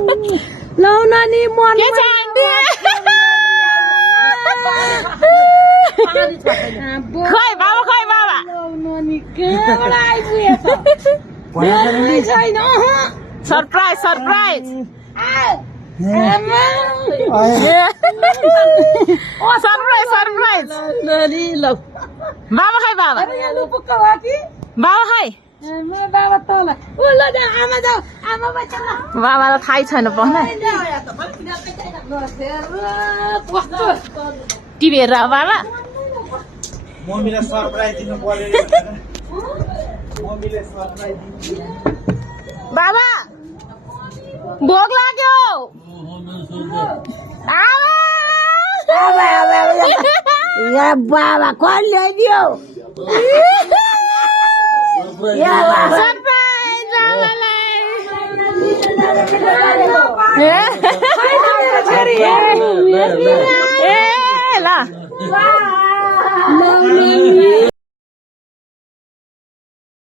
नानी मन के छ आन्टी खोइ बाबा नानी कहाँबाट आइपुगे त छैन सरप्राइज सरप्राइज नानी ल बाबा खै बाबा यहाँ लुपुक्क भयो कि बाबा खै बाबा तल उ ल जाऊ आमा जाऊ आमा बच्चा ल बाबालाई थाहै छैन पख्न टिभी हेरेर बाबा मम्मीलाई सरप्राइज दिनु पर्यो मम्मीले सरप्राइज दिनु बाबा भोक लाग्यो यहाँ बाबा कल ल्याइदियो सरप्राइज बाबालाई ए ल